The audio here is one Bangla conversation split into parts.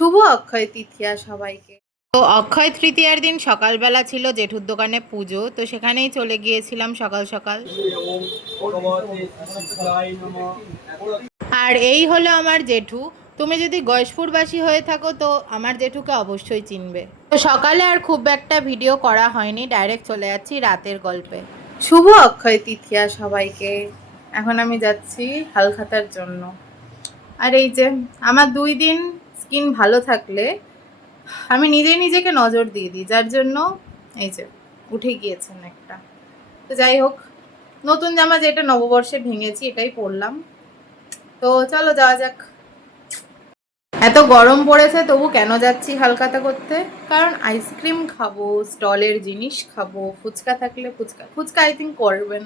শুভ অক্ষয় তৃতীয়া সবাইকে। তো অক্ষয় তৃতীয়ার দিন সকালবেলা ছিল জেঠুর দোকানে পুজো, তো সেখানেই চলে গিয়েছিলাম সকাল সকাল। আর এই হলো আমার জেঠু। তুমি যদি গয়েশপুরবাসী হয়ে থাকো তো আমার জেঠুকে অবশ্যই চিনবে। তো সকালে আর খুব একটা ভিডিও করা হয়নি, ডাইরেক্ট চলে যাচ্ছি রাতের গল্পে। শুভ অক্ষয় তৃতীয়া সবাইকে। এখন আমি যাচ্ছি হালখাতার জন্য। আর এই যে আমার 2 দিন স্কিন ভালো থাকলে আমি নিজেই নিজেকে নজর দিয়ে দিই, যার জন্য এই যে উঠে গিয়েছেন একটা। তো যাই হোক, নতুন জামা যেটা নববর্ষে ভেঙেছি এটাই পরলাম। তো চলো যাওয়া যাক। এত গরম পড়েছে তবু কেন যাচ্ছি হালখাতা করতে? কারণ আইসক্রিম খাবো, স্টলের জিনিস খাবো, ফুচকা থাকলে ফুচকা আই থিঙ্ক করবেন,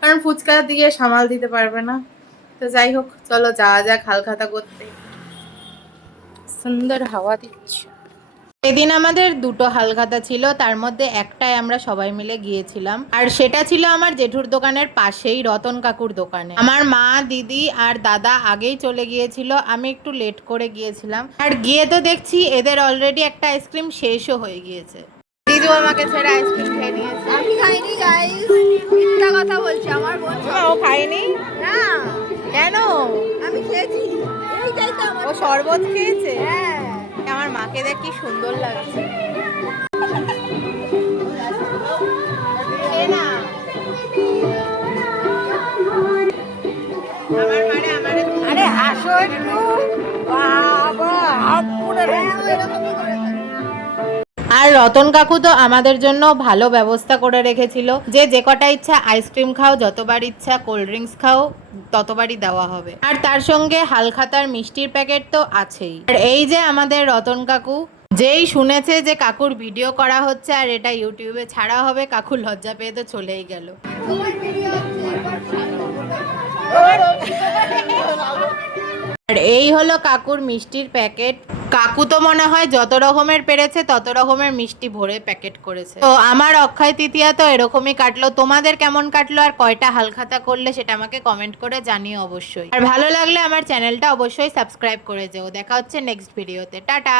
কারণ ফুচকা দিয়ে সামাল দিতে পারবে না। তো যাই হোক, চলো যাওয়া যাক হালখাতা করতে। সুন্দর হাওয়া দিচ্ছে। এদিন আমাদের 2টো হালখাতা ছিল, তার মধ্যে একটাই আমরা সবাই মিলে গিয়েছিলাম, আর সেটা ছিল আমার জেঠুর দোকানের পাশেই রতন কাকুর দোকানে। আমার মা, দিদি আর দাদা আগেই চলে গিয়েছিল, আমি একটু লেট করে গিয়েছিলাম। আর গিয়ে তো দেখছি এদের অলরেডি একটা আইসক্রিম শেষও হয়ে গিয়েছে। দিদু আমাকে ছেড়ে আইসক্রিম খেয়ে নিয়েছে। আমি খাইনি গাইস, মিথ্যা কথা বলছি। আমার বোন ও খায়নি? না। কেন? আমি খেয়েছি। এইটাই তো আমার। ও শরবত খেয়েছে? হ্যাঁ। আমার মাকে দেখ কি সুন্দর লাগছে। না আমার মানে আমারে আরে হাসো একটু। বাবা হাত পুরো আর রতন কাকু তো আমাদের জন্য ভালো ব্যবস্থা করে রেখেছিল, যে কটা ইচ্ছা আইসক্রিম খাও, যতবার ইচ্ছা কোল্ড ড্রিঙ্কস খাও, ততবারই দেওয়া হবে। আর তার সঙ্গে হালখাতার মিষ্টির প্যাকেট তো আছেই। আর এই যে আমাদের রতন কাকু, যেই শুনেছে যে কাকুর ভিডিও করা হচ্ছে আর এটা ইউটিউবে ছাড়া হবে, কাকু লজ্জা পেয়ে তো চলেই গেল। আর এই হলো কাকুর মিষ্টির প্যাকেট। কাকু তো মনে হয় যত রকমের পেরেছে তত রকমের মিষ্টি ভরে প্যাকেট করেছে। তো আমার অক্ষয় তৃতীয়া তো এরকমই কাটলো। তোমাদের কেমন কাটলো আর কয়টা হালখাতা করলে সেটা আমাকে কমেন্ট করে জানিও অবশ্যই। আর ভালো লাগলে আমার চ্যানেলটা অবশ্যই সাবস্ক্রাইব করে যেও। দেখা হচ্ছে নেক্সট ভিডিওতে। টাটা।